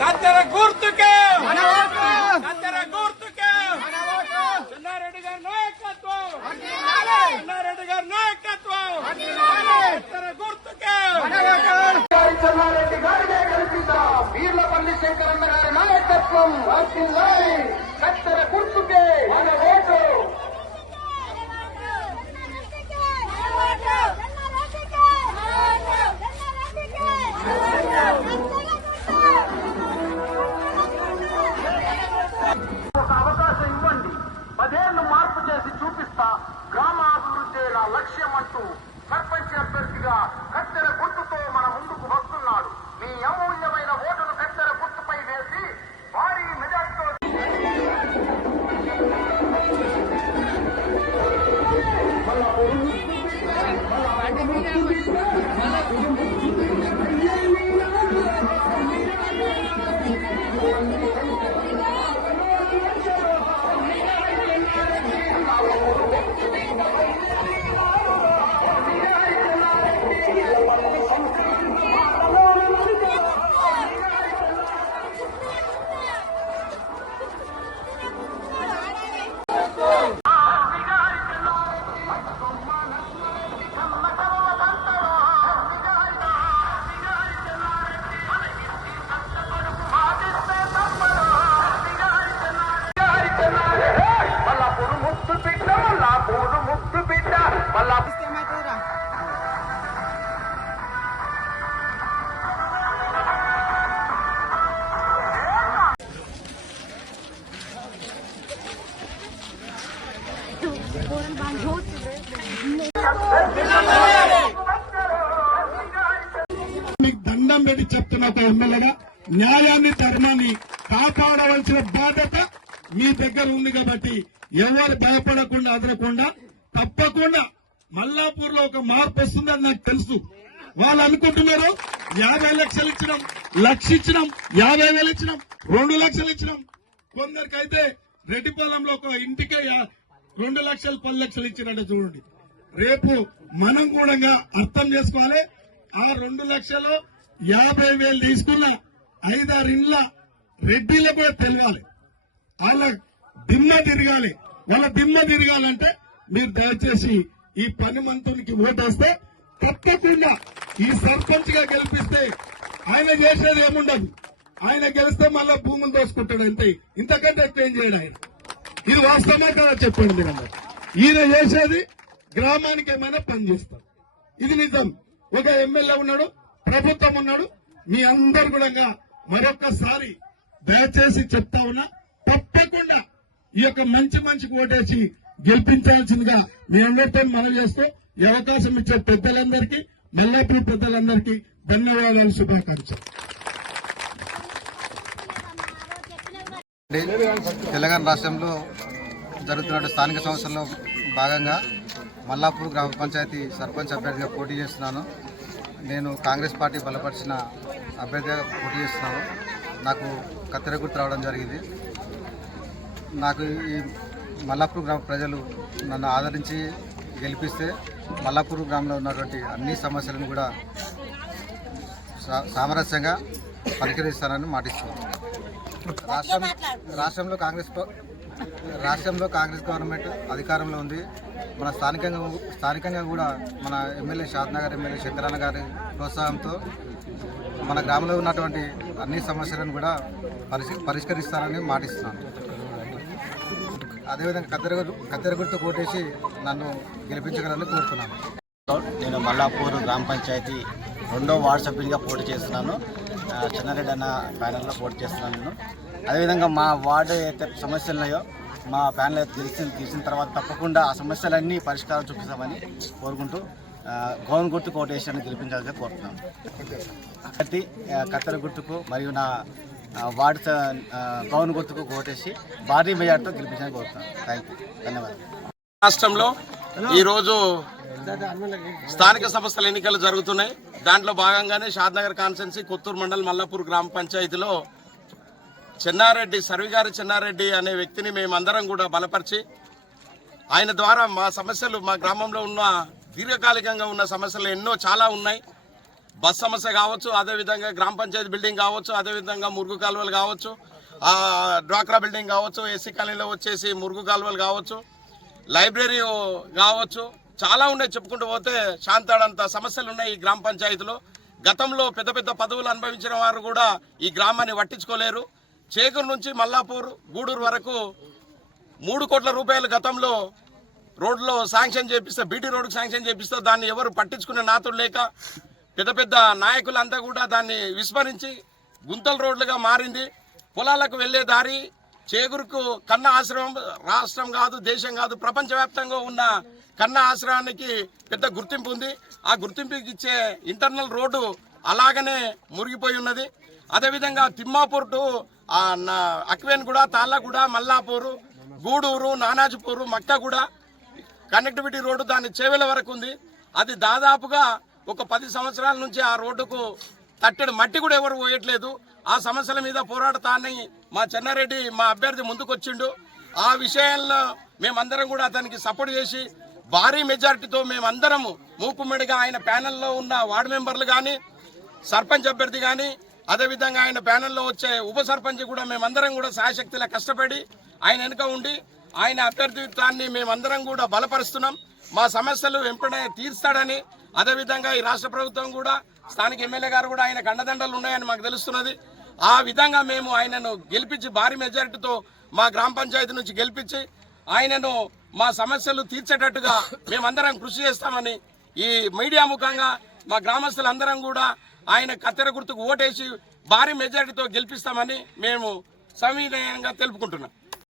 కత్తెర గుర్తుకే కత్తెర గుర్తుకే చెన్నారెడ్డి గారి నాయకత్వం చెన్నారెడ్డి గారి నాయకత్వం కత్తెర గుర్తుకే చెన్నారెడ్డి గారినే గెలిపిద్దాం వీర్లపల్లి శంకరన్న గారి నాయకత్వం కత్తెర గుర్తుకే మన ఓటు ఒక అవకాశం ఇవ్వండి 10 ఏళ్లు మార్పు చేసి చూపిస్తా గ్రామాభివృద్ధి నా లక్ష్యం అంటూ సర్పంచ్ అభ్యర్థిగా కత్తెర గుర్తుతో మన ముందుకు వస్తున్నాడు. మీ అమూల్యమైన ఓటును కత్తెర గుర్తుపై వేసి భారీ మెజార్టీతో మీకు దండం పెట్టి చెప్తున్న ఒక ఎమ్మెల్యేగా న్యాయాన్ని ధర్మాన్ని కాపాడవలసిన బాధ్యత మీ దగ్గర ఉంది కాబట్టి ఎవరు భయపడకుండా అదరకుండా తప్పకుండా మల్లాపూర్ లో ఒక మార్పు వస్తుందని నాకు తెలుసు. వాళ్ళు అనుకుంటున్నారు 50 లక్షలు ఇచ్చినాం, 1 లక్ష ఇచ్చినాం, 50,000 ఇచ్చినాం, 2 లక్షలు ఇచ్చినాం. కొందరికైతే రెడ్డిపాలెంలో ఒక ఇంటికే 2 లక్షలు 10 లక్షలు ఇచ్చినట్టు చూడండి. రేపు మనం కూడా అర్థం చేసుకోవాలి. ఆ 2 లక్షలు 50,000 తీసుకున్న 5-6 ఇండ్ల రెడ్డిలో కూడా తెలియాలి. వాళ్ళ దిమ్మ తిరగాలి. వాళ్ళ దిమ్మ తిరగాలంటే మీరు దయచేసి ఈ పని మంత్రునికి ఓటేస్తే తప్పకుండా ఈ సర్పంచ్ గా గెలిపిస్తే ఆయన చేసేది ఏముండదు. ఆయన గెలిస్తే మళ్ళా భూములు దోసుకుంటాడు అంతే, ఇంతకంటే ఎక్కువ ఏం చేయడు ఆయన. ఇది వాస్తవమే కదా చెప్పండి మీరందరూ. ఈయన చేసేది గ్రామానికి ఏమైనా పని చేస్తారు. ఇది నిజం. ఒక ఎమ్మెల్యే ఉన్నాడు, ప్రభుత్వం ఉన్నాడు. మీ అందరు కూడా మరొకసారి దయచేసి చెప్తా ఉన్నా, తప్పకుండా ఈ యొక్క మంచికి ఓటేసి గెలిపించాల్సిందిగా మీ అందరితో మనవి చేస్తూ ఈ అవకాశం ఇచ్చే పెద్దలందరికీ, మల్లాపూర్ పెద్దలందరికీ ధన్యవాదాలు, శుభాకాంక్షలు. తెలంగాణ రాష్ట్రంలో జరుగుతున్న స్థానిక సంస్థల్లో భాగంగా మల్లాపూర్ గ్రామ పంచాయతీ సర్పంచ్ అభ్యర్థిగా పోటీ చేస్తున్నాను. నేను కాంగ్రెస్ పార్టీ బలపరిచిన అభ్యర్థిగా పోటీ చేస్తున్నాను. నాకు కత్తెర గుర్తు రావడం జరిగింది. నాకు ఈ మల్లాపూర్ గ్రామ ప్రజలు నన్ను ఆదరించి గెలిపిస్తే మల్లాపూర్ గ్రామంలో ఉన్నటువంటి అన్ని సమస్యలను కూడా సామరస్యంగా పరిష్కరిస్తానని మాటిస్తున్నాను. రాష్ట్రంలో కాంగ్రెస్ గవర్నమెంట్ అధికారంలో ఉంది. మన స్థానికంగా కూడా మన ఎమ్మెల్యే షాద్నగర్ ఎమ్మెల్యే శంకరన్న గారి ప్రోత్సాహంతో మన గ్రామంలో ఉన్నటువంటి అన్ని సమస్యలను కూడా పరిష్కరిస్తానని మాటిస్తున్నాను. అదేవిధంగా కత్తెర గుర్తు కోటేసి నన్ను గెలిపించగలని కోరుతున్నాను. నేను మల్లాపూర్ గ్రామ పంచాయతీ 2వ వార్డు సభ్యునిగా పోటీ చేస్తున్నాను. చెన్నారెడ్డి అన్న ప్యానెల్లో పోటీ చేస్తున్నాను. నేను అదేవిధంగా మా వార్డు అయితే సమస్యలు ఉన్నాయో మా ప్యానెల్ తీసిన తర్వాత తప్పకుండా ఆ సమస్యలన్నీ పరిష్కారం చూపిస్తామని కోరుకుంటూ గౌన్ గుర్తు కోటేషన్ గెలిపించాలని కోరుతున్నాను. కత్తెర గుర్తుకు మరియు నా వార్డు గౌన్ గుర్తుకు కోటేసి భారీ మెజార్టీతో గెలిపించాలని కోరుతున్నాను. ధన్యవాదాలు. రాష్ట్రంలో ఈరోజు స్థానిక సంస్థల ఎన్నికలు జరుగుతున్నాయి. దాంట్లో భాగంగానే షాద్నగర్ కాన్స్టిట్యున్సీ కొత్తూరు మండల్ మల్లాపూర్ గ్రామ పంచాయతీలో చెన్నారెడ్డి సర్విగారి చెన్నారెడ్డి అనే వ్యక్తిని మేమందరం కూడా బలపరిచి ఆయన ద్వారా మా సమస్యలు, మా గ్రామంలో ఉన్న దీర్ఘకాలికంగా ఉన్న సమస్యలు ఎన్నో చాలా ఉన్నాయి. బస్ సమస్య కావచ్చు, అదేవిధంగా గ్రామ పంచాయతీ బిల్డింగ్ కావచ్చు, అదేవిధంగా మురుగు కాలువలు కావచ్చు, డ్వాక్రా బిల్డింగ్ కావచ్చు, ఎస్సీ కాలనీలో వచ్చేసి మురుగు కాలువలు కావచ్చు, లైబ్రరీ కావచ్చు, చాలా ఉన్నాయి. చెప్పుకుంటూ పోతే శాంతాడంత సమస్యలు ఉన్నాయి ఈ గ్రామ పంచాయతీలో. గతంలో పెద్ద పెద్ద పదవులు అనుభవించిన వారు కూడా ఈ గ్రామాన్ని పట్టించుకోలేరు. చేకూరు నుంచి మల్లాపూర్, గూడూరు వరకు 3 కోట్ల రూపాయలు గతంలో రోడ్లో శాంక్షన్ చేపిస్తే, బీటీ రోడ్డుకు శాంక్షన్ చేపిస్తే దాన్ని ఎవరు పట్టించుకునే నాతులు లేక పెద్ద పెద్ద నాయకులంతా కూడా దాన్ని విస్మరించి గుంతల రోడ్లుగా మారింది. పొలాలకు వెళ్లే దారి చేకూరుకు కన్నా ఆశ్రమం రాష్ట్రం కాదు, దేశం కాదు, ప్రపంచవ్యాప్తంగా ఉన్న కన్నా ఆశ్రమానికి పెద్ద గుర్తింపు ఉంది. ఆ గుర్తింపుకి ఇచ్చే ఇంటర్నల్ రోడ్డు అలాగనే మురిగిపోయి ఉన్నది. అదేవిధంగా Timmapur to Akvenguda, Tallaguda, Mallapuru, Guduru, Nanajipuru, Makkaguda connectivity road దాని చేవెల వరకు ఉంది. అది దాదాపుగా ఒక 10 సంవత్సరాల నుంచి ఆ రోడ్డుకు తట్టెడు మట్టి కూడా ఎవరు పోయట్లేదు. ఆ సమస్యల మీద పోరాడతాన్ని మా చెన్నారెడ్డి, మా అభ్యర్థి ముందుకొచ్చిండు. ఆ విషయంలో మేమందరం కూడా అతనికి సపోర్ట్ చేసి భారీ మెజారిటీతో మేమందరము మూకుమ్మడిగా ఆయన ప్యానెల్లో ఉన్న వార్డు మెంబర్లు కానీ, సర్పంచ్ అభ్యర్థి కానీ, అదేవిధంగా ఆయన ప్యానెల్లో వచ్చే ఉప సర్పంచ్ కూడా మేమందరం కూడా శాయశక్తిలా కష్టపడి ఆయన వెనుక ఉండి ఆయన అభ్యర్థిత్వాన్ని మేమందరం కూడా బలపరుస్తున్నాం. మా సమస్యలు వెంటనే తీర్స్తాడని, అదేవిధంగా ఈ రాష్ట్ర ప్రభుత్వం కూడా, స్థానిక ఎమ్మెల్యే గారు కూడా ఆయనకు అండదండలు ఉన్నాయని మాకు తెలుస్తున్నది. ఆ విధంగా మేము ఆయనను గెలిపించి భారీ మెజారిటీతో మా గ్రామ పంచాయతీ నుంచి గెలిపించి ఆయనను మా సమస్యలు తీర్చేటట్టుగా మేమందరం కృషి చేస్తామని ఈ మీడియా ముఖంగా మా గ్రామస్తులందరం కూడా ఆయన కత్తెర గుర్తుకు ఓటేసి భారీ మెజారిటీతో గెలిపిస్తామని మేము సవినయంగా తెలుపుకుంటున్నాం.